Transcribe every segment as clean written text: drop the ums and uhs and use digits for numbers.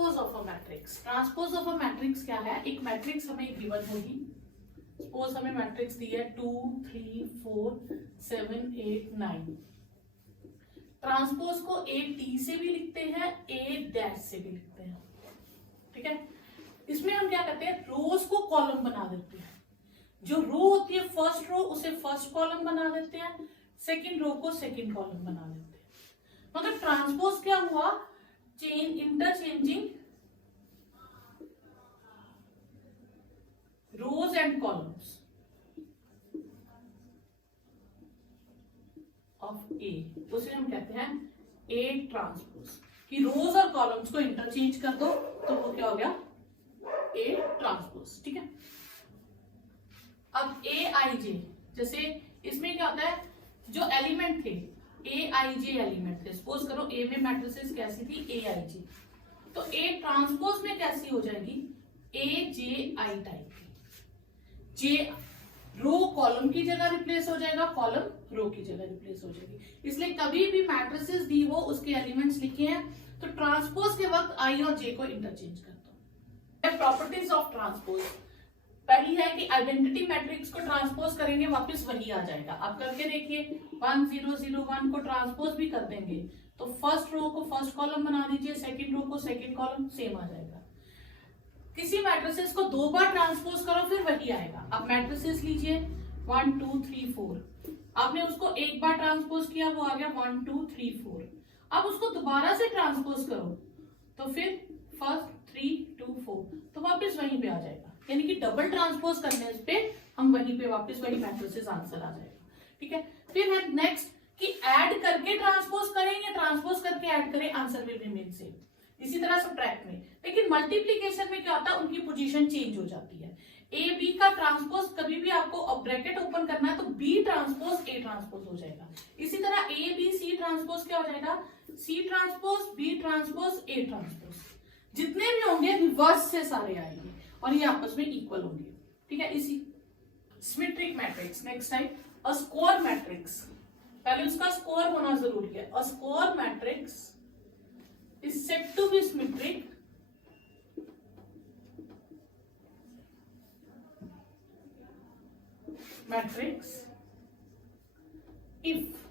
Transpose of a matrix. Transpose of a matrix क्या है? एक मैट्रिक्स हमें गिवन होगी, सपोज हमें मैट्रिक्स दी है 2 3 4 7 8 9। ट्रांसपोज को ए टी से भी लिखते हैं, ए डैश से भी लिखते हैं, ठीक है। इसमें हम क्या करते हैं, रोज को कॉलम बना देते हैं। जो रो होती है फर्स्ट रो उसे फर्स्ट कॉलम बना देते हैं, सेकंड रो को सेकंड कॉलम बना देते हैं। मतलब ट्रांसपोज क्या हुआ, interchanging rows and columns of A, उसे हम कहते हैं ए ट्रांसपोज। कि रोज और कॉलम्स को इंटरचेंज कर दो तो वो क्या हो गया, ए ट्रांसपोज, ठीक है। अब ए आई जे, जैसे इसमें क्या होता है, जो एलिमेंट थे ए आई जे एलिमेंट थे, सपोज करो ए में मैट्रिसेस कैसी थी, ए आई जे, तो ए ट्रांसपोज में कैसी हो जाएगी, ए जे आई टाइप की। जे रो कॉलम की जगह रिप्लेस हो जाएगा, कॉलम रो की जगह रिप्लेस हो जाएगी। इसलिए कभी भी मैट्रिसेस दी हो, उसके एलिमेंट्स लिखे हैं, तो ट्रांसपोज के वक्त आई और जे को इंटरचेंज कर दो। प्रॉपर्टीज ऑफ ट्रांसपोज, पहली है कि आइडेंटिटी मैट्रिक्स को ट्रांसपोज करेंगे वापस वही आ जाएगा। आप करके देखिए, 1 0 0 1 को ट्रांसपोज भी कर देंगे तो फर्स्ट रो को फर्स्ट कॉलम बना दीजिए, सेकंड रो को सेकंड कॉलम, सेम आ जाएगा। किसी मैट्रिसेस को 2 बार ट्रांसपोज करो फिर वही आएगा। आप मैट्रिसेस लीजिए 1 2 3 4, आपने उसको एक बार ट्रांसपोज किया, वो आ गया 1 2 3 4। अब उसको दोबारा से ट्रांसपोज करो तो फिर फर्स्ट 3 2 4, तो वापस वहीं पे आ जाएगा। यानी कि डबल ट्रांसपोज करने पे हम वहीं पे वापस वही मैट्रिसेस आंसर आ जाएगा, ठीक है। फिर है नेक्स्ट कि ऐड करके ट्रांसपोज करें या ट्रांसपोज करके ऐड करें, आंसर विल रिमेन सेम। इसी तरह सब्ट्रैक्ट में, लेकिन मल्टीप्लिकेशन में क्या होता है, उनकी पोजीशन चेंज हो जाती है। ए बी का ट्रांसपोज कभी भी आपको ब्रैकेट ओपन करना है तो बी ट्रांसपोज ए ट्रांसपोज हो जाएगा। इसी तरह ए बी सी ट्रांसपोज क्या हो जाएगा, C transpose B transpose A transpose. जितने भी होंगे रिवर्स से सारे आएंगे और ये आपस में इक्वल होंगे, ठीक है। इसी symmetric matrix, next type a square matrix, पहले उसका स्कोर होना जरूरी है। A square matrix is said to be symmetric matrix if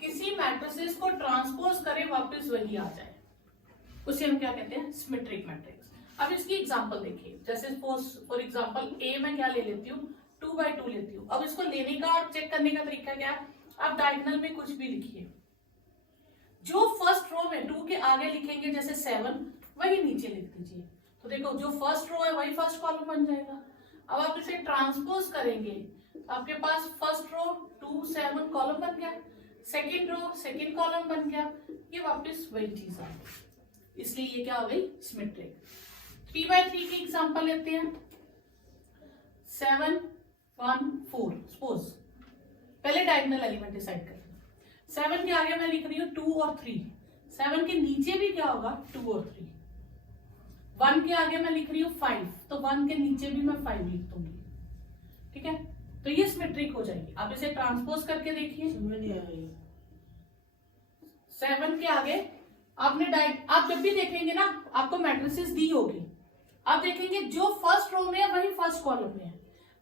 किसी मैट्रिसेस को ट्रांसपोज करे वापस वही आ जाए, उसे हम क्या कहते हैं, सिमेट्रिक मैट्रिक्स। अब इसकी एग्जांपल देखिए, जैसे फॉर एग्जांपल ए में क्या ले लेती हूँ, 2/2 लेती हूँ। अब इसको लेने का और चेक करने का तरीका क्या है, आप डायगोनल में कुछ भी लिखिए, जो फर्स्ट रो में 2 के आगे लिखेंगे जैसे 7, वही नीचे लिख दीजिए। तो देखो जो फर्स्ट रो है वही फर्स्ट कॉलम बन जाएगा। अब आप इसे ट्रांसपोज करेंगे, आपके पास फर्स्ट रो 2 7 कॉलम बन गया, सेकेंड रो सेकेंड कॉलम बन गया, ये वापस वही चीज आ गई। इसलिए ये क्या हो गई, सिमेट्रिक। 3/3 की एग्जांपल लेते हैं, 7 1 4, सपोज पहले डायगोनल एलिमेंट डिसाइड करते हैं। 7 के आगे मैं लिख रही हूँ 2 और 3, 7 के नीचे भी क्या होगा, 2 और 3। 1 के आगे मैं लिख रही हूँ 5, तो 1 के नीचे भी मैं 5 लिख दूंगी, ठीक है। तो ये सिमेट्रिक हो जाएगी। आप इसे ट्रांसपोज करके देखिए, 7 के आगे आपने आप जब भी देखेंगे ना, आपको मैट्रिसेस दी होगी, आप देखेंगे जो फर्स्ट रो में है वही फर्स्ट कॉलम में है,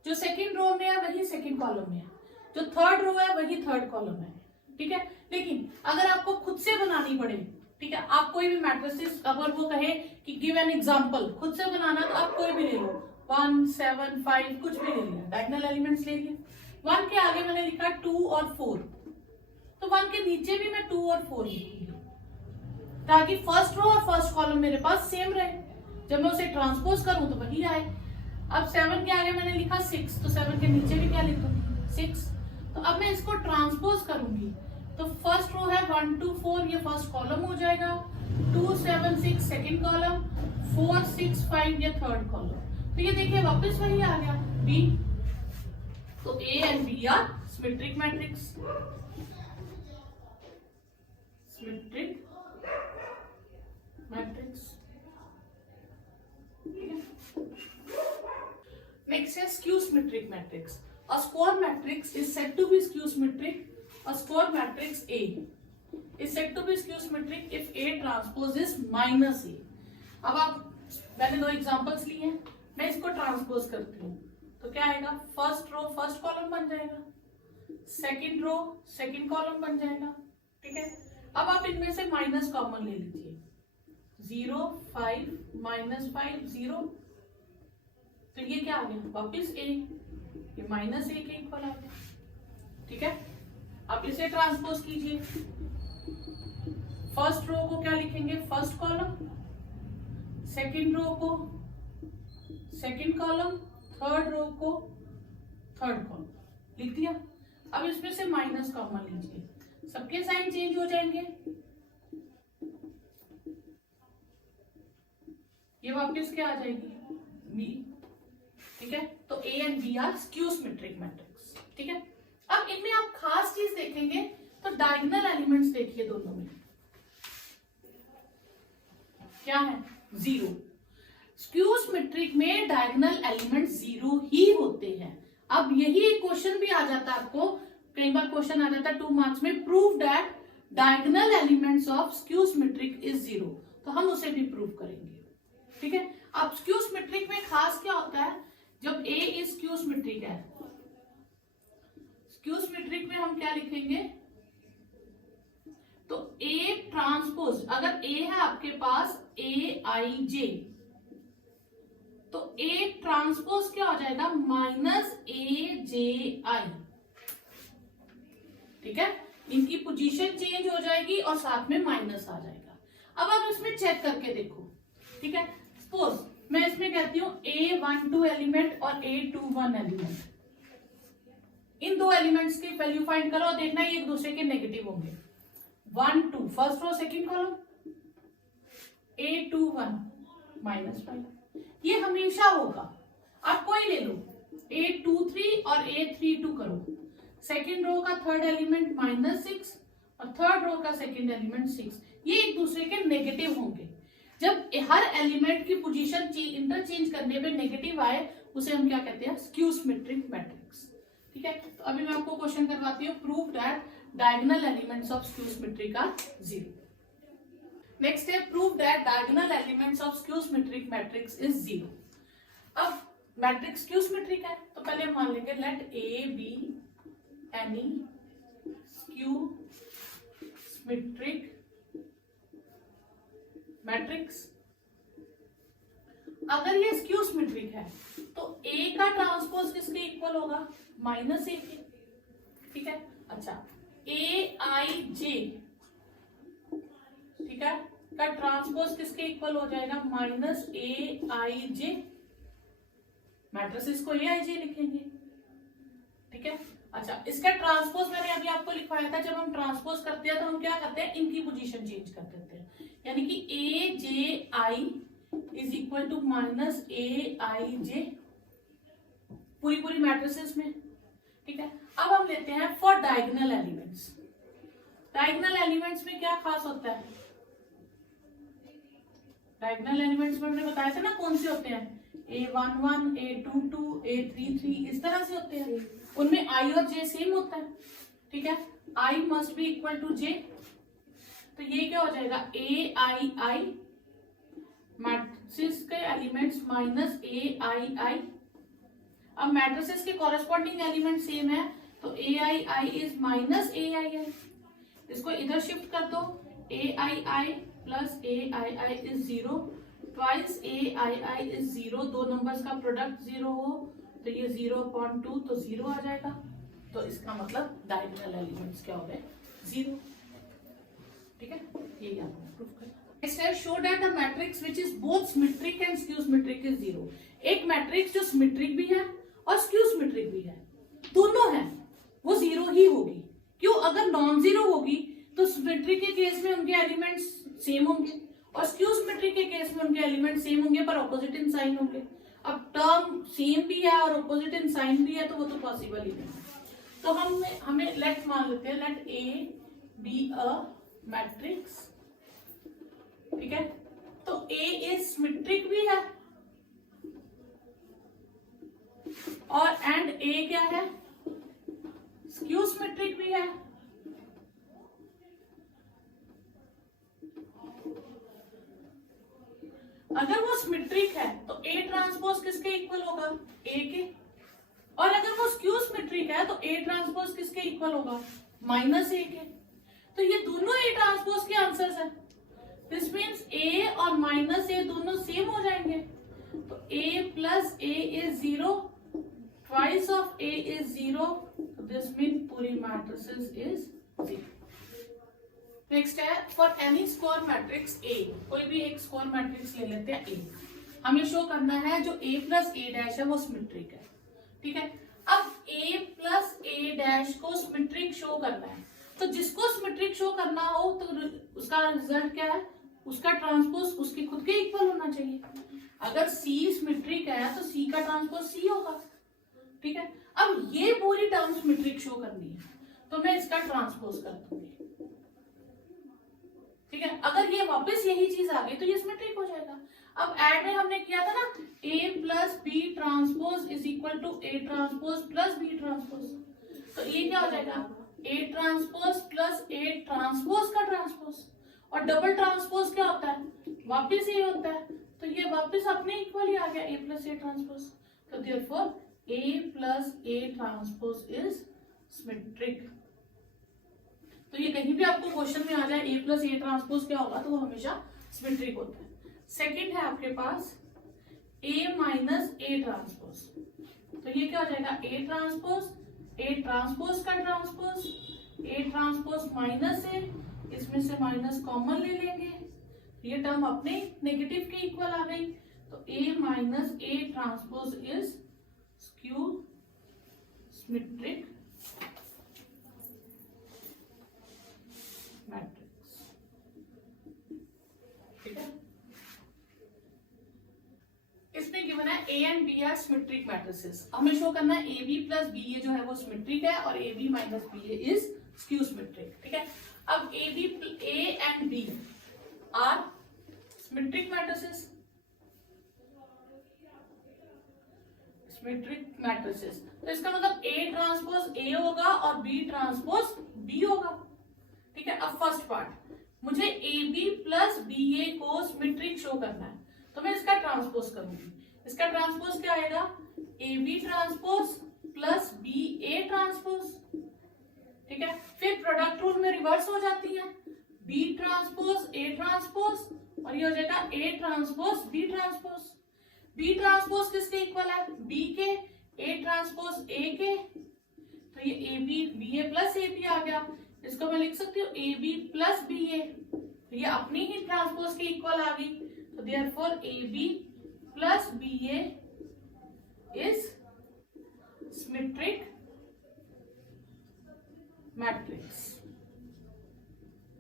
जो सेकंड रो में है वही सेकंड कॉलम में है, जो थर्ड रो है वही थर्ड कॉलम है, ठीक है। लेकिन अगर आपको खुद से बनानी पड़े, ठीक है, आप कोई भी मैट्रिसेस, अगर वो कहे कि गिव एन एग्जांपल, खुद से बनाना, तो आप कोई भी ले लो, 1 7 5 कुछ भी ले लिया, डायगोनल एलिमेंट्स ले लिए। 1 के आगे मैंने लिखा 2 और 4, तो 1 के नीचे भी मैं 2 और 4 लिखूंगी, ताकि फर्स्ट रो और फर्स्ट कॉलम मेरे पास सेम रहे। जब मैं उसे ट्रांसपोज करूं तो वही आए। अब 7 के आगे मैंने लिखा 6, तो 7 के नीचे भी क्या लिख दूंगी, 6। तो अब मैं इसको ट्रांसपोज करूंगी तो फर्स्ट रो है 1 2 4, ये फर्स्ट कॉलम हो जाएगा, 2 7 6 सेकंड कॉलम, 4 6 5 ये थर्ड कॉलम। तो ये देखिए वापस वही आ गया, बी। तो A and B are symmetric matrix, symmetric matrix. Next is skew symmetric matrix. A square matrix is said to be skew symmetric. A square matrix A is said to be skew symmetric if A transpose is minus A. अब आप मैंने दो examples लिए हैं, मैं इसको transpose करती हूँ तो क्या आएगा, फर्स्ट रो फर्स्ट कॉलम बन जाएगा, सेकंड रो सेकंड कॉलम बन जाएगा, ठीक है। अब आप इनमें से माइनस कॉमन ले लीजिए, 0 5 -5 0, तो ये क्या आ गया वापिस A, ये माइनस A के इक्वल आ गया, ठीक है। आप इसे ट्रांसपोज कीजिए, फर्स्ट रो को क्या लिखेंगे, फर्स्ट कॉलम, सेकंड रो को सेकंड कॉलम, थर्ड रो को थर्ड कॉलम, लिख दिया। अब इसमें से माइनस कॉमन लीजिए, सबके साइन चेंज हो जाएंगे, ये वापस क्या आ जाएगी B, ठीक है। तो A and B are skew symmetric matrix, ठीक है। अब इनमें आप खास चीज देखेंगे तो डायगोनल एलिमेंट्स देखिए, दोनों में क्या है, 0। स्क्यू सिमेट्रिक में डायगोनल एलिमेंट 0 ही होते हैं। अब यही एक क्वेश्चन भी आ जाता है आपको, कई बार क्वेश्चन आ जाता है 2 मार्क्स में, prove that diagonal elements of skew symmetric is 0, तो हम उसे भी प्रूव करेंगे, ठीक है। अब स्क्यू सिमेट्रिक में खास क्या होता है, जब A इज स्क्यू सिमेट्रिक है, स्क्यू सिमेट्रिक में हम क्या लिखेंगे, तो A ट्रांसपोज, अगर A है आपके पास AIJ, तो A ट्रांसपोज क्या हो जाएगा, -AJI, ठीक है। इनकी पोजीशन चेंज हो जाएगी और साथ में माइनस आ जाएगा। अब आप इसमें चेक करके देखो, ठीक है। सपोज मैं इसमें कहती हूं A12 एलिमेंट और A21 एलिमेंट, इन दो एलिमेंट्स की वैल्यू फाइंड करो, देखना ये एक दूसरे के नेगेटिव होंगे। 1 2 first row second column, A21 -5, ये हमेशा होगा, आप कोई ले लो, A23 और A32 करो, सेकंड रो का थर्ड एलिमेंट -6 और थर्ड रो का सेकंड एलिमेंट 6, ये एक दूसरे के नेगेटिव होंगे। जब हर एलिमेंट की पोजीशन इंटरचेंज करने पे नेगेटिव आए, उसे हम क्या कहते हैं, स्क्यू सिमेट्रिक मैट्रिक्स, ठीक है। तो अभी मैं आपको क्वेश्चन करवाती हूँ, prove that diagonal elements of skew symmetric are 0। Next है, prove that diagonal elements of skew symmetric matrix is 0। अब मैट्रिक्स स्क्यू सिमेट्रिक है, तो पहले हम मान लेंगे let A be any skew symmetric matrix. अगर ये स्क्यू सिमेट्रिक है तो A का ट्रांसपोज किसके इक्वल होगा, -A के, ठीक है। अच्छा, AIJ, ठीक है, का ट्रांसपोज किसके इक्वल हो जाएगा, -AIJ, मैट्रिसेस को AIJ लिखेंगे, ठीक है। अच्छा, इसका ट्रांसपोज मैंने अभी आपको लिखवाया था, जब हम ट्रांसपोज करते हैं तो हम क्या करते हैं, इनकी पोजीशन चेंज कर देते हैं, यानी कि AJI is equal to -AIJ पूरी मैट्रिसेस में, ठीक है। अब हम लेते हैं for diagonal elements. Diagonal elements में क्या खास होता है, डायगोनल एलिमेंट्स में हमने बताया था ना कौन से होते हैं, A11 A22 A33, इस तरह से होते हैं, उनमें I और J सेम होता है, ठीक है। I must be equal to J, तो ये क्या हो जाएगा, AII मैट्रिसेस के एलिमेंट्स -AII। अब मैट्रिसेस के कॉरेस्पॉन्डिंग एलिमेंट सेम है, तो AII इज -AII, इसको इधर शिफ्ट कर दो, AII plus AII is 0, twice AII is 0, दो नंबर्स का प्रोडक्ट 0 हो तो ये 0/2, तो 0 आ जाएगा, तो इसका मतलब डायगोनल एलिमेंट्स क्या हो गए, 0, ठीक है। ये आपको प्रूफ करना। नेक्स्ट है, show that the matrix which is both symmetric and skew symmetric is 0। एक मैट्रिक्स जो सिमेट्रिक भी है और स्क्यू सिमेट्रिक भी है, दोनों है, वो 0 ही होगी। क्यों, अगर नॉन 0 होगी तो सिमेट्रिक के केस में उनके एलिमेंट्स सेम होंगे और स्क्यू सिमेट्रिक के केस में उनके एलिमेंट सेम होंगे पर ऑपोजिट इन साइन होंगे। अब टर्म सेम भी है और ऑपोजिट इन साइन भी है, तो वो तो पॉसिबल ही नहीं है। तो हमें लेट मान लेते हैं, let A be a matrix, ठीक है। तो A इज सिमेट्रिक भी है और एंड A क्या है, स्क्यू सिमेट्रिक भी है। अगर वो सिमेट्रिक है तो ए ट्रांसपोज किसके इक्वल होगा, ए के, और अगर वो स्क्यू सिमेट्रिक है तो ए ट्रांसपोज किसके इक्वल होगा, माइनस ए के। तो ये दोनों ए ट्रांसपोज के आंसर्स हैं। दिस मीन्स ए और माइनस ए दोनों सेम हो जाएंगे। तो A plus A is 0, twice of A is 0, this mean पूरी मैट्रिसेस इज 0। नेक्स्ट है for any square matrix A, कोई भी एक स्क्वायर मैट्रिक्स ले लेते हैं ए, हमें शो करना है जो ए प्लस ए डैश है वो सिमेट्रिक है, ठीक है। अब a प्लस ए डैश को सिमेट्रिक शो करना है, तो जिसको सिमेट्रिक शो करना हो तो उसका रिजल्ट क्या है, उसका ट्रांसपोज उसके खुद के इक्वल होना चाहिए। अगर c सिमेट्रिक है तो c का ट्रांसपोज c होगा, ठीक है। अब ये पूरी टर्म सिमेट्रिक शो करनी है तो मैं इसका ट्रांसपोज कर दूंगी, ठीक है। अगर ये वापस यही चीज आ गई तो ये सिमेट्रिक हो जाएगा। अब ऐड में हमने किया था ना a plus B transpose is equal to A transpose plus B transpose, तो ये क्या हो जाएगा, A transpose plus A transpose का ट्रांसपोज, और डबल ट्रांसपोज क्या होता है, वापस ये होता है, तो ये वापस अपने इक्वल ही आ गया ए प्लस ए ट्रांसपोज। तो therefore A plus A transpose is symmetric. तो ये कहीं भी आपको क्वेश्चन में आ जाए ए प्लस ए ट्रांसपोज क्या होगा तो वो हमेशा सिमेट्रिक होता है। सेकंड है आपके पास a माइनस ए ट्रांसपोज, तो ये क्या हो जाएगा, ए ट्रांसपोज का ट्रांसपोज, ए ट्रांसपोज माइनस ए, इसमें से माइनस कॉमन ले लेंगे, ये टर्म अपने नेगेटिव के इक्वल आ गई, तो a minus A transpose is skew symmetric matrix, ठीक है। इसमें गिवन है A and B are symmetric matrices, हमें शो करना है A B plus B A जो है वो सिमेट्रिक है और A B minus B A is skew symmetric, ठीक है। अब A and B are symmetric matrices, symmetric matrices, तो इसका मतलब ए ट्रांसपोज ए होगा और बी ट्रांसपोज बी होगा, ठीक है। अब फर्स्ट पार्ट, मुझे ए बी प्लस बी ए को सिमेट्रिक शो करना है तो मैं इसका ट्रांसपोज करूंगी, इसका ट्रांसपोज क्या आएगा, A B transpose plus B A transpose, ठीक है। फिर प्रोडक्ट रूल में रिवर्स हो जाती है, बी ट्रांसपोज ए ट्रांसपोज और ये हो जाएगा A transpose B transpose. B transpose किसके इक्वल है, बी के, ए ट्रांसपोज ए के, तो ये A B A plus A B आ गया, इसको मैं लिख सकती हूँ A B plus B A, तो ये अपनी ही ट्रांसपोज के इक्वल आ गई, तो therefore A B plus B A is symmetric matrix,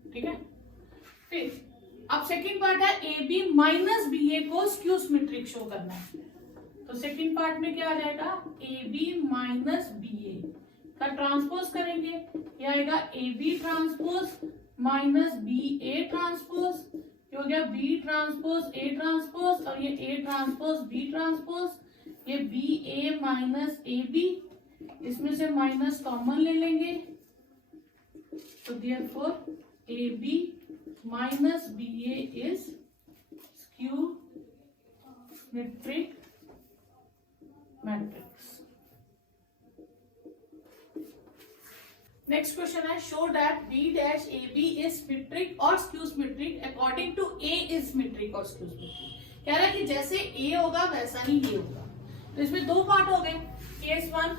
ठीक है। फिर अब सेकंड पार्ट है A B minus B A को स्क्यू सिमेट्रिक शो करना है, तो सेकंड पार्ट में क्या आ जाएगा, A B minus B A का ट्रांसपोज करेंगे, ये आएगा A B transpose minus B A transpose, ये हो गया बी ट्रांसपोज ए ट्रांसपोज और ये ए ट्रांसपोज बी ट्रांसपोज, ये B A minus A B, इसमें से माइनस कॉमन ले लेंगे, तो therefore A B minus B A is skew symmetric matrix. Next question है show that B dash A B is symmetric और skew symmetric according to A is symmetric और skew symmetric. कह रहा है कि जैसे ए होगा वैसा ही ये होगा, तो इसमें दो पार्ट हो गए, case one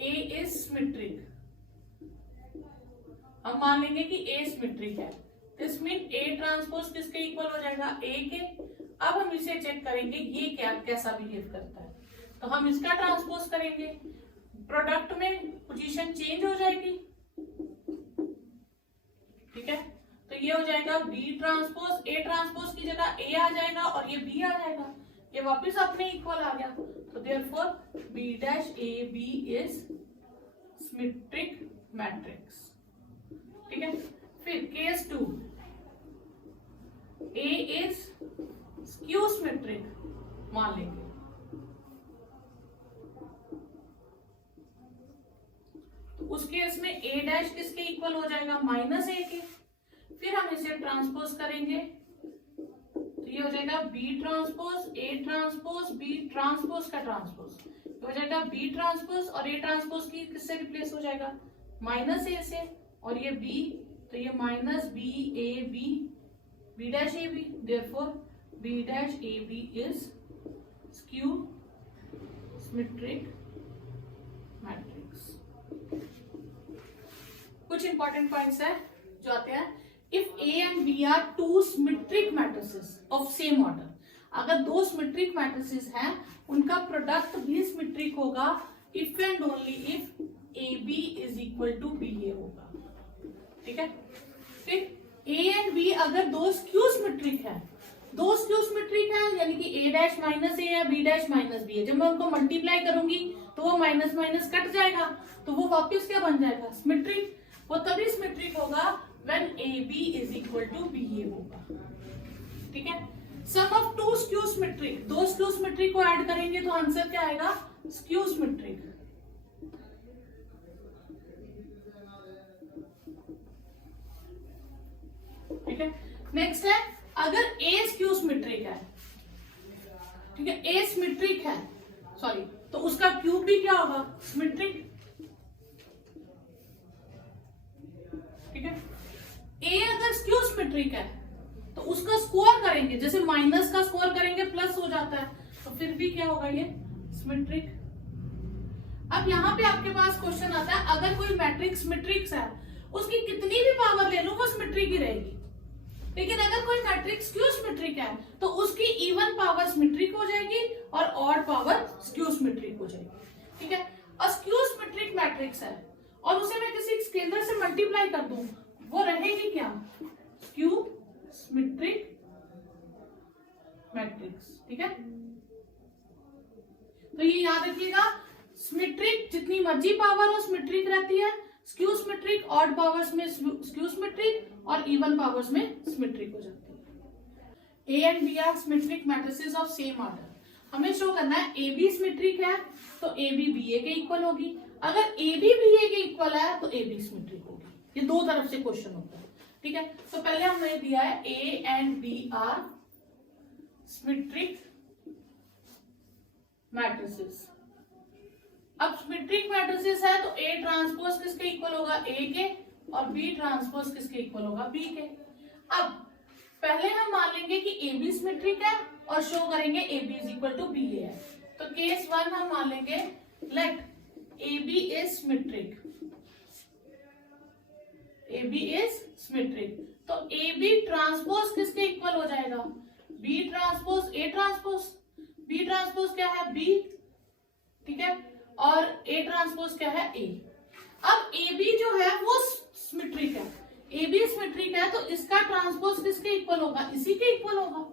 A is symmetric, हम मान लेंगे कि ए सिमेट्रिक है, दिस मीन ए ट्रांसपोज किसके इक्वल हो जाएगा, ए के। अब हम इसे चेक करेंगे ये क्या कैसा बिहेव करता है, तो हम इसका ट्रांसपोज करेंगे, प्रोडक्ट में पोजीशन चेंज हो जाएगी, ठीक है। तो ये हो जाएगा बी ट्रांसपोज, ए ट्रांसपोज की जगह ए आ जाएगा और ये बी आ जाएगा, ये वापस अपने इक्वल आ गया, तो therefore B dash A B is symmetric matrix, ठीक है। फिर case two, A is skew symmetric मान लेंगे, उस केस में ए डैश किसके इक्वल हो जाएगा, माइनस ए के। फिर हम इसे ट्रांसपोज करेंगे, तो तो ये हो जाएगा B transpose A transpose B transpose का ट्रांसपोज, तो हो जाएगा बी ट्रांसपोज, और ए ट्रांसपोज की किससे रिप्लेस हो जाएगा, माइनस ए से, और ये बी, तो ये minus B A B, B dash A B, therefore B dash A B is skew symmetric matrix. कुछ इंपॉर्टेंट पॉइंट्स है जो आते हैं, if A and B are two symmetric matrices of same order, अगर दो symmetric matrices हैं उनका product भी सिमेट्रिक होगा if and only if A B is equal to B A होगा, ठीक है। फिर ए एंड बी अगर दो स्क्यू सिमेट्रिक है, दो स्क्यू सिमेट्रिक है यानी कि ए डैश माइनस ए है बी डैश माइनस बी है, जब मैं उनको मल्टीप्लाई करूंगी तो वो माइनस माइनस कट जाएगा, तो वो वापस क्या बन जाएगा, सिमेट्रिक। वो तभी सिमेट्रिक होगा when A B is equal to B A होगा, ठीक है। Sum of two skew symmetric, दो स्क्यू सिमेट्रिक को ऐड करेंगे तो आंसर क्या आएगा, स्क्यू सिमेट्रिक। ठीक है। नेक्स्ट है अगर ए स्क्यू सिमेट्रिक है, ठीक है, ए सिमेट्रिक है सॉरी, तो उसका क्यूब भी क्या होगा, सिमेट्रिक, ठीक है। ए अगर स्क्यू सिमेट्रिक है तो उसका स्क्वायर करेंगे, जैसे माइनस का स्क्वायर करेंगे प्लस हो जाता है, तो फिर भी क्या होगा, ये सिमेट्रिक। अब यहाँ पे आपके पास क्वेश्चन आता है अगर कोई मैट्रिक्स सिमेट्रिक्स है उसकी कितनी भी पावर ले लो वो सिमेट्रिक ही रहेगी, लेकिन अगर कोई मैट्रिक्स स्क्यू सिमेट्रिक है तो उसकी इवन पावर सिमेट्रिक हो जाएगी और ऑड पावर स्क्यू सिमेट्रिक हो जाएगी, ठीक है। और स्क्यू सिमेट्रिक मैट्रिक्स है और उसे मैं किसी स्केलर से मल्टीप्लाई कर दूं, वो रहेगी क्या, स्क्यू सिमेट्रिक मैट्रिक्स, ठीक है। तो ये याद रखिएगा, सिमेट्रिक जितनी मर्जी पावर हो सिमेट्रिक रहती है, स्क्यू सिमेट्रिक ऑड पावर्स में स्क्यू सिमेट्रिक और इवन पावर्स में सिमेट्रिक हो जाती है। A and B are symmetric matrices of same order, हमें शो करना है ए बी सिमेट्रिक है तो ए बी बी ए के इक्वल होगी, अगर ए बी बी ए के इक्वल है तो ए बी सिमेट्रिक होगी। ये दो तरफ से क्वेश्चन होता है, ठीक है। तो पहले हमने दिया है A and B are symmetric matrices. अब सिमेट्रिक मैट्रिसेस है तो ए ट्रांसपोज किसके इक्वल होगा, ए के, और बी ट्रांसपोज किसके इक्वल होगा, बी के। अब पहले हम मान लेंगे कि ए बी सिमेट्रिक है और शो करेंगे A B is equal to B A है, तो केस वन हम मान लेंगे let A B is symmetric, A B is symmetric, तो ए बी ट्रांसपोज किसके इक्वल हो जाएगा, B transpose A transpose, B transpose क्या है, बी, ठीक है, और ए ट्रांसपोज क्या है, ए। अब ए बी जो है वो सिमेट्रिक है, ए बी सिमेट्रिक है तो इसका ट्रांसपोज किसके इक्वल होगा, इसी के इक्वल होगा,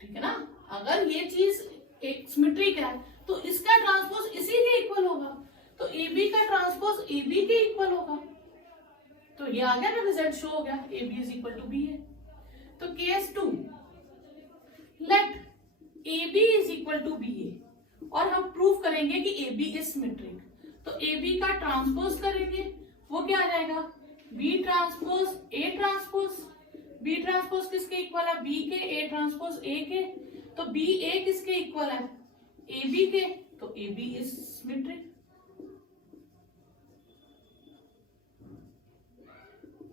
ठीक है ना। अगर ये चीज एक सिमेट्रिक है तो इसका ट्रांसपोज इसी के इक्वल होगा, तो ए बी का ट्रांसपोज ए बी के इक्वल होगा, तो ये आ गया ना, रिजल्ट शो हो गया, A B is equal to B है। तो case two, let A B is equal to B A, और हम प्रूव करेंगे कि ए बी इज सिमेट्रिक, तो ए बी का ट्रांसपोज करेंगे, वो क्या आ जाएगा, B transpose A transpose, B transpose किसके इक्वल है, बी के, ए ट्रांसपोज ए के, तो बी ए किसके इक्वल है, ए बी के, तो ए बी इज सिमेट्रिक।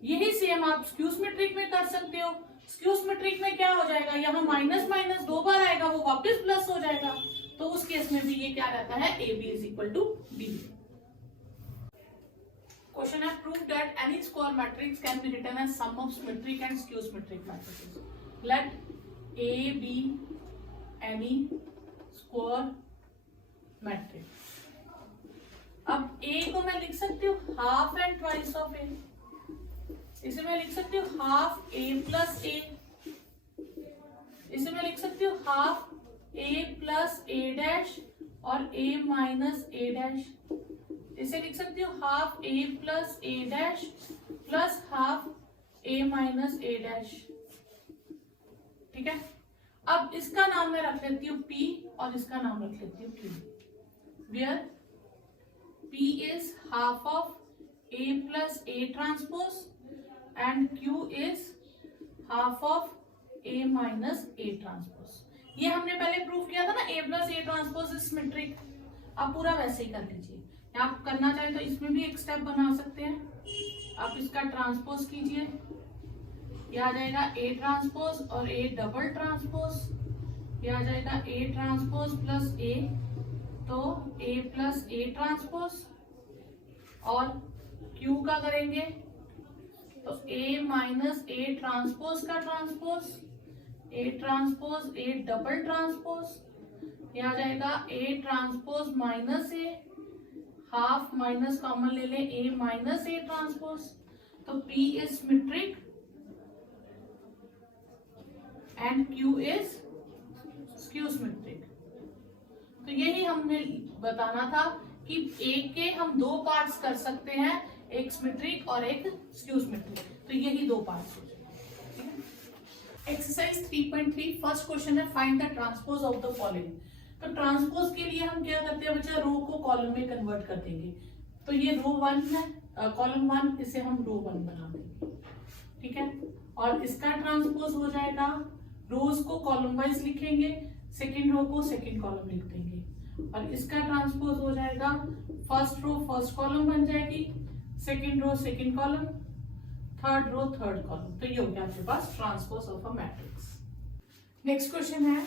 यही सेम आप स्क्यू सिमेट्रिक में कर सकते हो। स्क्यू सिमेट्रिक में क्या हो जाएगा, यहाँ माइनस माइनस दो बार आएगा, वो वापस प्लस हो जाएगा, तो उस केस में भी ये क्या रहता है, A B is equal to B. Question है prove that any square matrix can be written as sum of symmetric and skew symmetric matrices. Let A be any square matrix. अब ए को मैं लिख सकती हूँ half and twice of A, इसे मैं लिख सकती हूँ हाफ ए प्लस ए, इसे मैं लिख सकती हूँ हाफ ए प्लस ए डैश और ए माइनस ए डैश, इसे लिख सकती हूँ हाफ ए प्लस ए डैश प्लस हाफ ए माइनस ए डैश, ठीक है। अब इसका नाम मैं रख लेती हूँ P और इसका नाम रख लेती हूँ Q, where P is half of A plus A transpose and Q is half of A A minus A transpose. ये हमने पहले प्रूव किया था ना, A plus A transpose is symmetric. अब पूरा वैसे ही कर लीजिए। आप करना चाहे तो इसमें भी एक स्टेप बना सकते हैं। आप इसका ट्रांसपोज कीजिए, ये आ जाएगा ए ट्रांसपोज और ए डबल ट्रांसपोज। ये आ जाएगा ए ट्रांसपोज प्लस ए, तो ए प्लस ए ट्रांसपोज। और क्यू का करेंगे तो ए माइनस ए ट्रांसपोज का transpose, A transpose A double transpose. ये आ जाएगा A transpose minus A, half minus common ले लें, ए माइनस ए ट्रांसपोज। तो P is symmetric and Q is skew symmetric. तो यही हमने बताना था कि एक के हम दो पार्ट्स कर सकते हैं, एक सिमेट्रिक और एक स्क्यू सिमेट्रिक। तो यही दो पार्ट्स हो जाएंगे। एक्सरसाइज 3.3 फर्स्ट क्वेश्चन है, find the transpose of the following. तो ट्रांसपोज के लिए हम क्या करते हैं बच्चा, रो को कॉलम में कन्वर्ट कर देंगे। तो ये रो 1 है, कॉलम 1, इसे हम रो 1 बना देंगे, ठीक है। और इसका ट्रांसपोज हो जाएगा, रोज को कॉलम वाइज लिखेंगे, सेकेंड रो को सेकेंड कॉलम लिख देंगे। और इसका ट्रांसपोज हो जाएगा, फर्स्ट रो फर्स्ट कॉलम बन जाएगी, second row second column, third row third column. तो ये हो गया आपके पास transpose of a matrix. Next question है,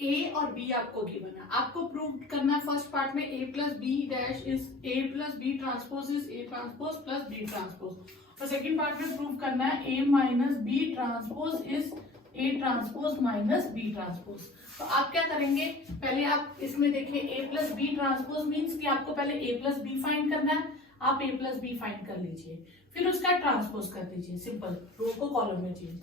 ए और बी आपको गिवन है, आपको प्रूव करना है फर्स्ट पार्ट में A plus B dash is A plus B transpose is A transpose plus B transpose. और सेकंड पार्ट में प्रूव करना है A minus B transpose is A transpose minus B transpose. तो आप क्या करेंगे, पहले आप इसमें देखिए A plus B transpose means कि आपको पहले ए प्लस बी फाइंड करना है। आप ए प्लस बी फाइंड कर लीजिए, फिर उसका ट्रांसपोज कर दीजिए, सिंपल, रो को कॉलम में चेंज।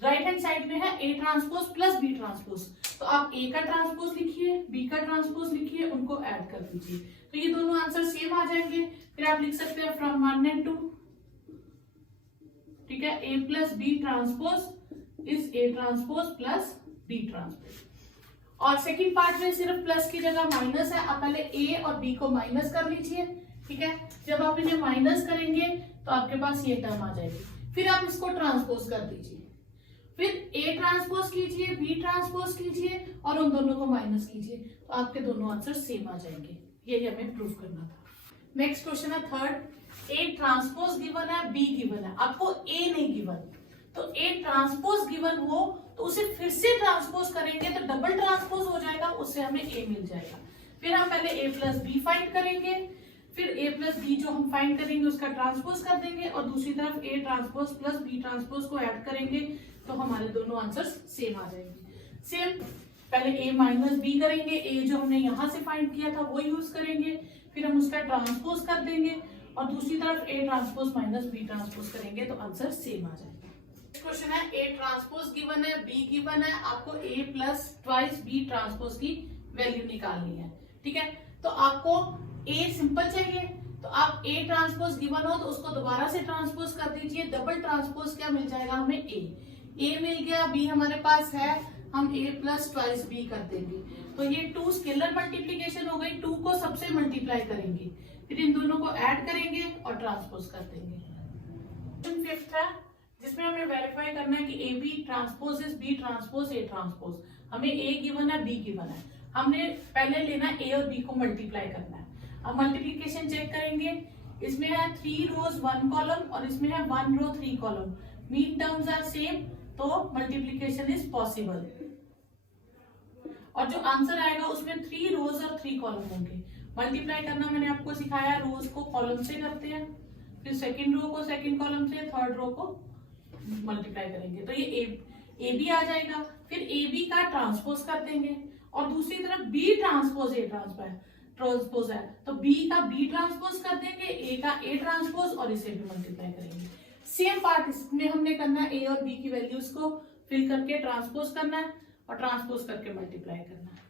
राइट हैंड साइड में है A transpose plus B transpose, तो आप ए का ट्रांसपोज लिखिए, बी का ट्रांसपोज लिखिए, उनको ऐड कर दीजिए। तो ये दोनों आंसर सेम आ जाएंगे। फिर आप लिख सकते हैं फ्रॉम 1 and 2, ठीक है। A plus B transpose is A transpose plus B transpose. और सेकंड पार्ट में सिर्फ प्लस की जगह माइनस है, आप पहले ए और बी को माइनस कर लीजिए, ठीक है। जब आप इन्हें माइनस करेंगे तो आपके पास ये टर्म आ जाएगी। फिर आप इसको ट्रांसपोज कर दीजिए, फिर ए ट्रांसपोज कीजिए, बी ट्रांसपोज कीजिए और उन दोनों को माइनस कीजिए, तो आपके दोनों आंसर सेम आ जाएंगे। यही हमें प्रूव करना था। नेक्स्ट क्वेश्चन है थर्ड, ए ट्रांसपोज गिवन है, बी गिवन है, आपको ए नहीं गिवन। तो ए ट्रांसपोज गिवन हो तो उसे फिर से ट्रांसपोज करेंगे तो डबल ट्रांसपोज हो जाएगा, उससे हमें ए मिल जाएगा। फिर हम पहले ए प्लस बी फाइंड करेंगे, फिर ए प्लस बी जो हम फाइंड करेंगे उसका ट्रांसपोज कर देंगे और दूसरी तरफ A transpose plus B transpose को ऐड करेंगे, तो हमारे दोनों आंसर सेम आ जाएंगे। सेम, पहले ए माइनस बी करेंगे, ए जो हमने यहां से फाइंड किया था वो यूज करेंगे, फिर हम उसका ट्रांसपोज कर देंगे और दूसरी तरफ A transpose minus B transpose करेंगे, तो आंसर सेम आ जाएगा। क्वेश्चन है, ए ट्रांसपोज गिवन है, बी गिवन है, आपको A plus twice B transpose की वैल्यू निकालनी है, ठीक है। तो आपको ए सिंपल चाहिए, तो आप ए ट्रांसपोज गिवन हो तो उसको दोबारा से ट्रांसपोज कर दीजिए, डबल ट्रांसपोज क्या मिल जाएगा हमें, ए मिल गया, बी हमारे पास है, हम ए प्लस ट्वाइस बी कर देंगे। तो ये 2 स्केलर मल्टीप्लीकेशन हो गई, 2 को सबसे मल्टीप्लाई करेंगे, फिर इन दोनों को ऐड करेंगे और ट्रांसपोज कर देंगे। फिफ्थ है, जिसमें हमें वेरीफाई करना है कि A B transpose is B transpose A transpose. हमें ए गिवन है, बी गिवन है, हमने पहले लेना है ए और बी को मल्टीप्लाई करना है। अब मल्टीप्लीकेशन चेक करेंगे, इसमें है 3 रोज 1 कॉलम और इसमें है 1 row 3 column, mean terms are same, तो मल्टीप्लीकेशन इज पॉसिबल। और जो आंसर आएगा उसमें 3 रोज और 3 कॉलम होंगे। मल्टीप्लाई करना मैंने आपको सिखाया, रोज को कॉलम से करते हैं, फिर सेकंड रो को सेकंड कॉलम से, थर्ड रो को मल्टीप्लाई करेंगे, तो ये ए बी आ जाएगा। फिर ए बी का ट्रांसपोज कर देंगे और दूसरी तरफ बी ट्रांसपोज ए ट्रांसपोज है, तो बी का बी ट्रांसपोज कर देंगे, ए का ए ट्रांसपोज और इसे भी मल्टीप्लाई करेंगे। सेम पार्ट इसमें हमने करना है, ए और बी की वैल्यूज को फिल करके ट्रांसपोज करना है और ट्रांसपोज करके मल्टीप्लाई करना है।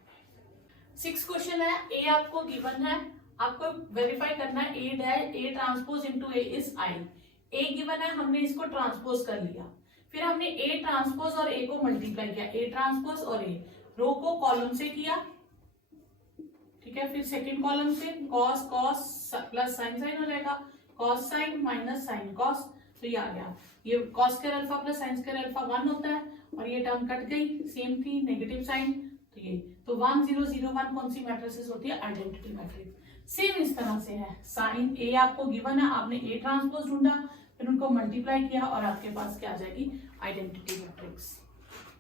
6 क्वेश्चन है, ए आपको गिवन है, आपको वेरीफाई करना है A dash A transpose into A is I. A given है, हमने इसको ट्रांसपोज कर लिया, फिर हमने ए ट्रांसपोज और ए को मल्टीप्लाई किया, ए ट्रांसपोज और ए, रो को कॉलम से किया, ठीक है, फिर सेकंड कॉलम से cos cos plus sine sine हो जाएगा, cos sine minus sine cos, तो ये आ गया। ये cos square alpha plus sine square alpha 1 होता है, और ये टर्म कट गई, सेम थी नेगेटिव साइन, तो ये तो 1 0 0 1 कौन सी मैट्रिसेस होती है, आइडेंटिटी मैट्रिक्स। सेम इस तरह से है, साइन ए आपको गिवन है, आपने ए ट्रांसपोज ढूंढा, फिर उनको मल्टीप्लाई किया और आपके पास क्या आ जाएगी, आइडेंटिटी मैट्रिक्स।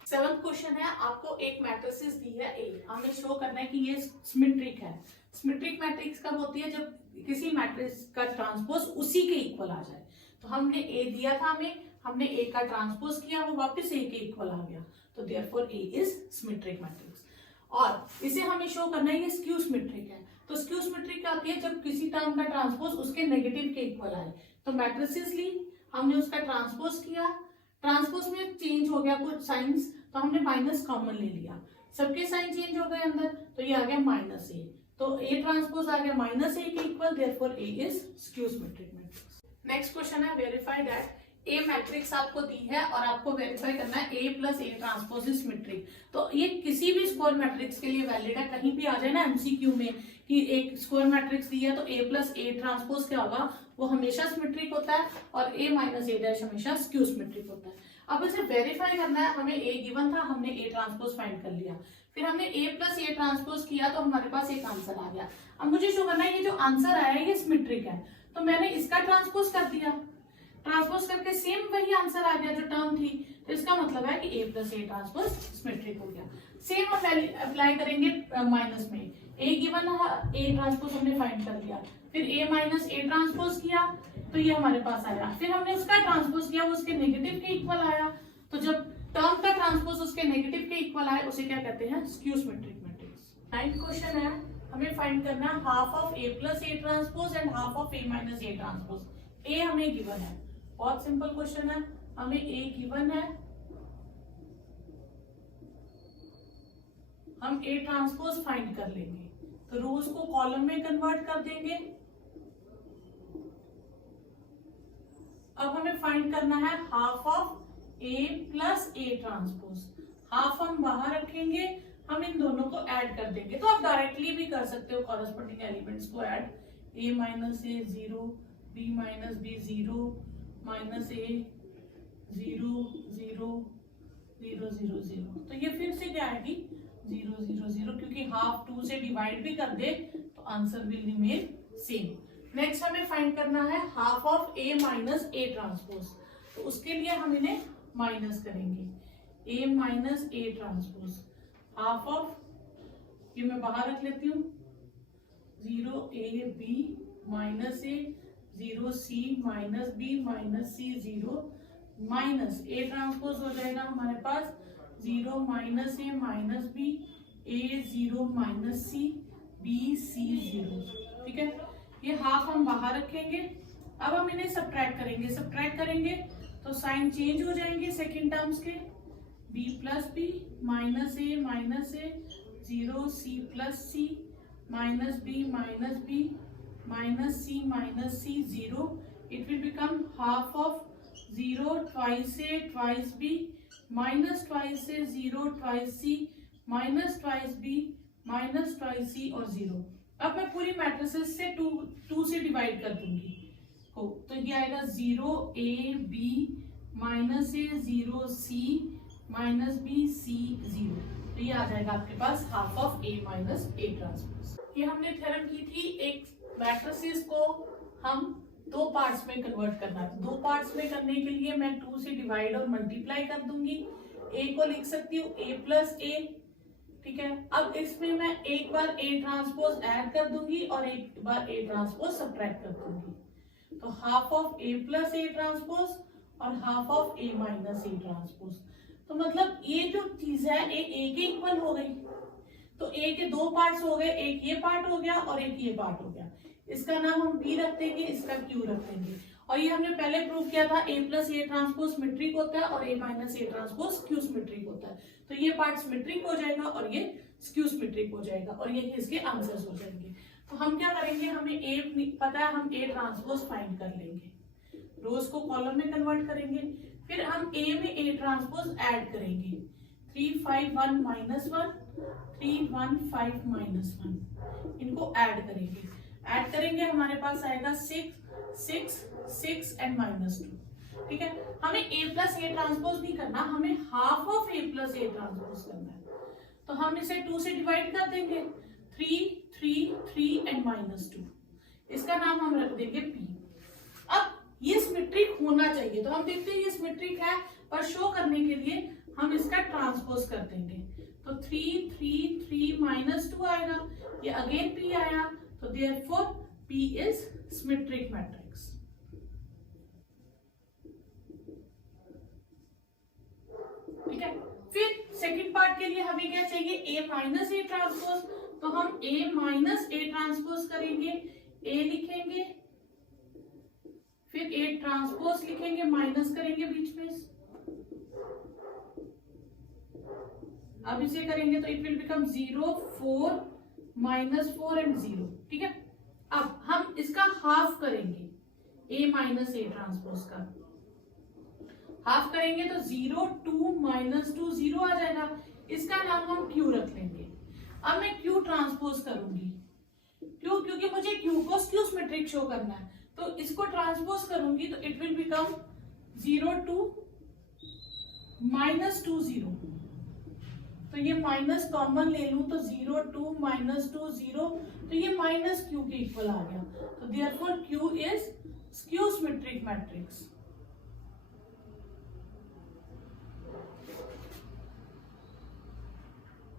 सेवंथ क्वेश्चन है, आपको एक मैट्रिसेस दी है ए, हमें शो करना है कि ये सिमेट्रिक है। सिमेट्रिक मैट्रिक्स कब होती है, जब किसी मैट्रिक्स का ट्रांसपोज उसी के इक्वल आ जाए। तो हमने ए दिया था हमें, हमने ए का ट्रांसपोज किया, वो वापस ए के इक्वल आ गया, तो therefore A is symmetric matrix. और इसे हमें शो करना है ये स्क्यू सिमेट्रिक है। तो स्क्यू सिमेट्रिक क्या होती है, जब किसी टर्म का ट्रांसपोज उसके नेगेटिव के इक्वल आए। तो मैट्रिसेस ली, हमने उसका ट्रांसपोज किया, ट्रांसपोज में चेंज हो गया कुछ साइंस, तो हमने माइनस कॉमन ले लिया, सबके साइन चेंज हो गए अंदर, तो ये आ गया माइनस ए, तो ए ट्रांसपोज आ गया माइनस ए के equal, therefore A is skew symmetric matrix. Next question है, वेरीफाई दैट ए मैट्रिक्स आपको दी है और आपको वेरीफाई करना है A plus A transpose is symmetric. तो ये किसी भी स्क्वायर मैट्रिक्स के लिए वैलिड है, कहीं भी आ जाए ना एमसीक्यू में कि एक स्क्वायर मैट्रिक्स दी है तो ए प्लस ए ट्रांसपोज क्या होगा, वो हमेशा सिमेट्रिक होता है, और ए माइनस ए डैश हमेशा स्क्यू सिमेट्रिक होता है। अब इसे वेरीफाई करना है, हमें ए गिवन था, हमने ए ट्रांसपोज फाइंड कर लिया, फिर हमने ए प्लस ए ट्रांसपोज किया, तो हमारे पास एक आंसर आ गया। अब मुझे शो करना है ये जो आंसर आया है ये सिमेट्रिक है, तो मैंने इसका ट्रांसपोज कर दिया, ट्रांसपोज करके सेम वही आंसर आ गया जो टर्म थी, तो इसका मतलब है कि ए प्लस ए ट्रांसपोज सिमेट्रिक हो गया। सेम हम अप्लाई करेंगे माइनस में, ए गिवन है, ए ट्रांसपोज हमने फाइंड कर लिया, फिर ए माइनस ए ट्रांसपोज किया, तो ये हमारे पास आया, फिर हमने उसका ट्रांसपोज किया, वो उसके नेगेटिव के इक्वल आया, तो जब टर्म का ट्रांसपोज उसके नेगेटिव के इक्वल आए उसे क्या कहते हैं, skew symmetric matrix. 9th question है, हमें फाइंड करना है half of A plus A transpose and half of A minus A transpose. A हमें गिवन है, बहुत सिंपल क्वेश्चन है, हमें ए गिवन है, हम ए ट्रांसपोज फाइंड कर लेंगे, तो रोज को कॉलम में कन्वर्ट कर देंगे। अब हमें फाइंड करना है half of A plus A transpose, half हम बाहर रखेंगे, हम इन दोनों को ऐड कर देंगे, तो आप डायरेक्टली भी कर सकते हो कॉरेस्पॉन्डिंग एलिमेंट्स को add, A minus A 0, B minus B 0, minus A 0 0 0 0 0, तो ये फिर से क्या आएगी 0 0 0, क्योंकि हाफ 2 से डिवाइड भी कर दे तो answer will remain same. Next हमें फाइंड करना है half of A minus A transpose, तो उसके लिए हम इन्हें माइनस करेंगे, A minus A transpose, half of, ये मैं बाहर रख लेती हूँ, 0 A B minus A 0 C minus B minus C 0 minus A transpose हो जाएगा हमारे पास 0 minus A minus B, A 0 minus C, B C 0, ठीक है। ये हाफ हम बाहर रखेंगे, अब हम इन्हें सब्ट्रैक्ट करेंगे तो साइन चेंज हो जाएंगे सेकेंड टर्म्स के, b plus B minus A 0 C plus C minus B minus C 0, it will become half of 0 twice a twice b minus twice a 0 twice c minus twice b minus twice c और 0। अब मैं पूरी matrices से 2 से divide कर दूंगी को, तो ये आएगा 0 a b minus A 0 c minus B C 0, तो ये आ जाएगा आपके पास half of A minus A transpose. ये हमने थ्योरम की थी, एक मैट्रिसेस को हम 2 पार्ट्स में कन्वर्ट करना है, 2 पार्ट्स में करने के लिए मैं 2 से डिवाइड और मल्टीप्लाई कर दूंगी, ए को लिख सकती हूँ a प्लस ए, ठीक है। अब इसमें मैं एक बार ए ट्रांसपोज ऐड कर दूंगी और एक बार ए ट्रांसपोज सब्ट्रैक्ट कर दूंगी, तो half of A plus A transpose और half of A minus A transpose, तो मतलब ये जो चीज है ए के इक्वल हो गई, तो ए के 2 पार्ट्स हो गए, एक ये पार्ट हो गया और एक ये पार्ट हो गया, इसका नाम हम बी रख देंगे, इसका क्यू रख देंगे। और ये हमने पहले प्रूव किया था A plus A transpose symmetric होता है और A minus A transpose skew symmetric होता है, तो ये पार्ट सिमेट्रिक हो जाएगा और ये स्क्यू सिमेट्रिक हो जाएगा और ये इसके आंसर्स हो जाएंगे। तो हम क्या करेंगे, हमें ए पता है, हम ए ट्रांसपोज फाइंड कर लेंगे, रोज को कॉलम में कन्वर्ट करेंगे, फिर हम ए में ए ट्रांसपोज ऐड करेंगे, 3 5 1 माइनस 1 3 1 5 माइनस 1, इनको ऐड करेंगे हमारे पास आएगा 6 6 6 एंड माइनस 2, ठीक है, हमें ए प्लस ए ट्रांसपोज नहीं करना, हमें half of A plus A transpose करना है। तो हम इसे 2 से डिवाइड कर देंगे, 3 3 3 एंड -2, इसका नाम हम रख देंगे पी। अब ये सिमेट्रिक होना चाहिए, तो हम देखते हैं ये सिमेट्रिक है, पर शो करने के लिए हम इसका ट्रांसपोज कर देंगे। तो 3 3 3 -2 आएगा, ये अगेन पी आया, तो therefore P is symmetric matrix. ठीक है, फिर सेकंड पार्ट के लिए हमें क्या चाहिए, ए माइनस ए ट्रांसपोज। तो हम ए माइनस ए ट्रांसपोज करेंगे, ए लिखेंगे, फिर ए ट्रांसपोज लिखेंगे, माइनस करेंगे बीच में। अब इसे करेंगे तो इट विल बिकम 0 4 -4 एंड 0। ठीक है, अब हम इसका हाफ करेंगे, ए माइनस ए ट्रांसपोज का हाफ करेंगे तो 0 2 -2 0 आ जाएगा, इसका नाम हम क्यू रख लेंगे। अब मैं क्यू ट्रांसपोज करूंगी, क्यू क्योंकि मुझे क्यू को स्क्यू सिमेट्रिक शो करना है, तो इसको ट्रांसपोज करूंगी तो इट विल बिकम 0 2 -2 0। तो ये माइनस कॉमन ले लूं तो 0 2 -2 0, तो ये माइनस क्यू के इक्वल आ गया। तो therefore Q is skew symmetric matrix.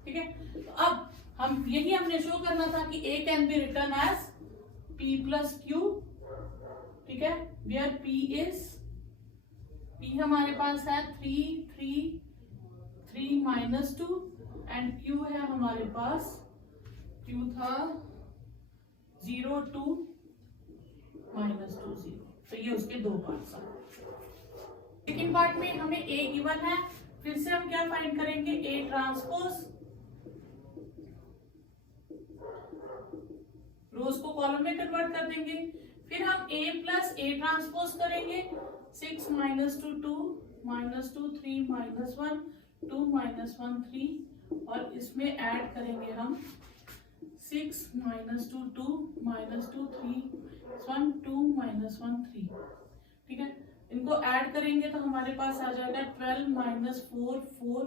ठीक है, तो अब हम यही हमने शो करना था कि A can be written as P plus Q. ठीक है, वेयर पी इज, पी हमारे पास है 3 3 3 -2 एंड क्यू है हमारे पास, क्यू था 0 2 -2 0। तो ये उसके दो पार्ट्स हैं। सेकेंड पार्ट में हमें ए गिवन है, फिर से हम क्या फाइंड करेंगे, ए ट्रांसपोज, रोज को कॉलम में कन्वर्ट कर देंगे। फिर हम a प्लस ए ट्रांसपोज करेंगे, 6 -2 2 -2 3 -1 2 -1 3, और इसमें ऐड करेंगे हम 6 -2 2 -2 3 1 2 -1 3। ठीक है, इनको ऐड करेंगे तो हमारे पास आ जाएगा 12 -4 4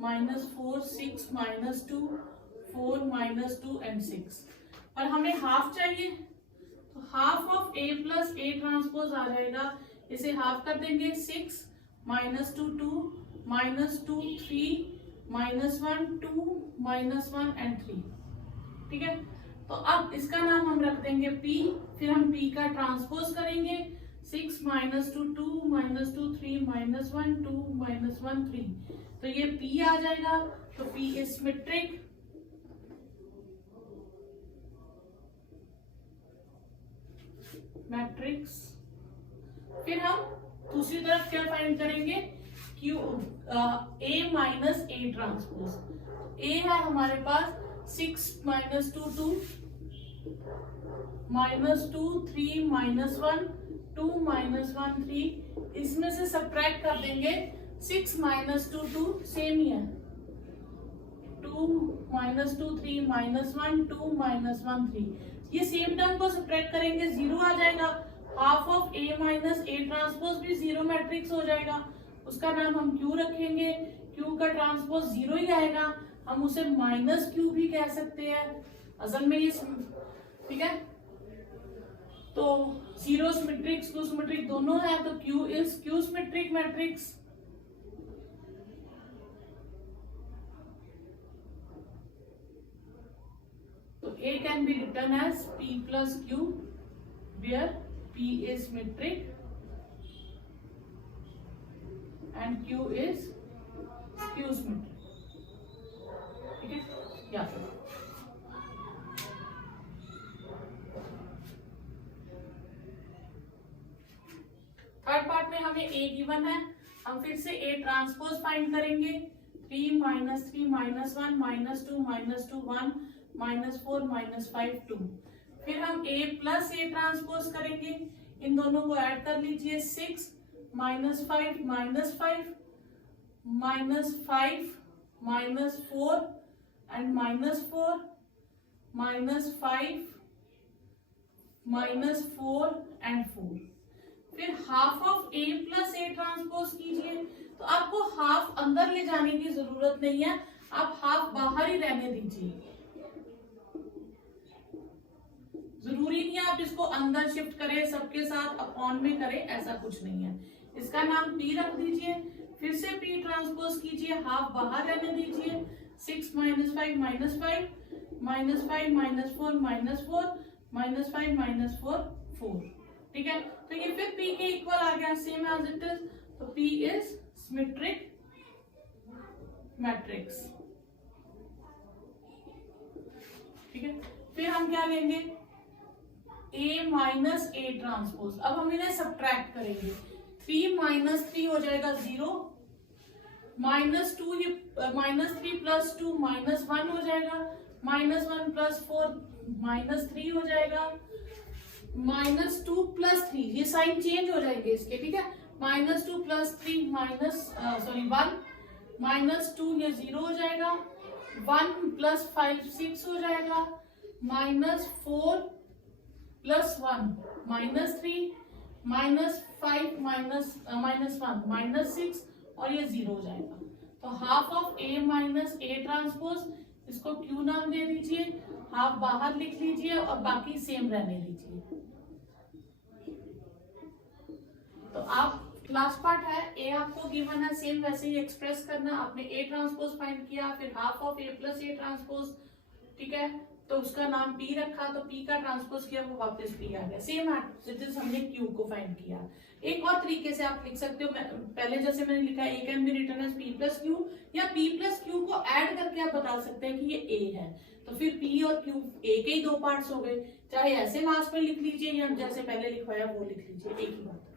-4 6 -2 4 -2 एंड 6। और हमें हाफ चाहिए, तो half of A plus A transpose आ जाएगा, इसे हाफ कर देंगे, 6 -2 2 -2 3 -1 2 -1 एंड 3। ठीक है, तो अब इसका नाम हम रख देंगे पी, फिर हम पी का ट्रांसपोज करेंगे, 6 -2 2 -2 3 -1 2 -1 3, तो ये पी आ जाएगा। तो पी इज सिमेट्रिक मैट्रिक्स। फिर हम दूसरी तरफ क्या फाइंड करेंगे, Q A minus A transpose. A है हमारे पास 6 -2 2 -2 3 -1 2 -1 3, इसमें से सब्ट्रैक्ट कर देंगे 6 -2 2, सेम ही है, 2 -2 3 -1 2 -1 3, ये सेम टर्म को सब्ट्रैक्ट करेंगे, 0 आ जाएगा। Half of A minus A transpose भी 0 मैट्रिक्स हो जाएगा, उसका नाम हम क्यू रखेंगे, क्यू का ट्रांसपोज 0 ही आएगा, हम उसे माइनस क्यू भी कह सकते हैं असल में ये। ठीक है, तो 0 सिमेट्रिक स्क्यू सिमेट्रिक दोनों है, तो Q is skew symmetric matrix. A can be written as P plus Q, where P is symmetric and Q is skew symmetric. ठीक है, या फिर थर्ड पार्ट में हमें A गिवन है, हम फिर से A ट्रांसपोज फाइंड करेंगे, 3 -3 -1 -2 -2 1 -4 -5 2। फिर हम a प्लस ए ट्रांसपोज करेंगे, इन दोनों को ऐड कर लीजिए, 6 -5 -5 -5 -4 एंड -4 -5 -4 एंड 4। फिर half of A plus A transpose कीजिए। तो आपको हाफ अंदर ले जाने की जरूरत नहीं है, आप हाफ बाहर ही रहने दीजिए। जरूरी नहीं है आप इसको अंदर शिफ्ट करें, सबके साथ अपॉन में करें, ऐसा कुछ नहीं है। इसका नाम पी रख दीजिए। फिर से पी ट्रांसपोज कीजिए, हाफ बाहर रहने दीजिए। 6 minus 5 minus 5 minus 5 minus 4 minus 4 minus 5 minus 4 4। ठीक है, तो ये फिर पी के इक्वल आ गया, सेम एज इट इज। तो पी इज सिमेट्रिक मैट्रिक्स। ठीक है, फिर हम क्या लेंगे, ए माइनस ए ट्रांसपोज। अब हम इन्हें सब्ट्रैक्ट करेंगे। 3 माइनस 3 हो जाएगा 0, -2 ये -3 प्लस 2 -1 हो जाएगा, -1 प्लस 4 -3 हो जाएगा, -2 प्लस 3 ये साइन चेंज हो जाएंगे इसके। ठीक है, -2 प्लस 3 1 -2 ये 0 हो जाएगा, 1 प्लस 5 6 हो जाएगा, -4 प्लस 1 -3 -5 -1 -6 और ये 0 हो जाएगा। तो half of A minus A transpose, इसको क्यू नाम दे दीजिए, हाफ बाहर लिख लीजिए और बाकी सेम रहने दीजिए। तो आप क्लास पार्ट है, ए आपको गिवन है, सेम वैसे ही एक्सप्रेस करना। आपने ए ट्रांसपोज फाइंड किया, फिर half of A plus A transpose. ठीक है, तो उसका नाम पी रखा, तो पी का ट्रांसपोज किया, वो वापस पी आ गया। सेम एज हमने क्यू को फाइंड किया। एक और तरीके से आप लिख सकते हो, पहले जैसे मैंने लिखा A can be written as P plus Q, या पी प्लस क्यू को ऐड करके आप बता सकते हैं कि ये ए है। तो फिर पी और क्यू ए के ही 2 पार्ट्स हो गए, चाहे ऐसे लास्ट में लिख लीजिए या जैसे पहले लिखवाया वो लिख लीजिए, एक ही बात है।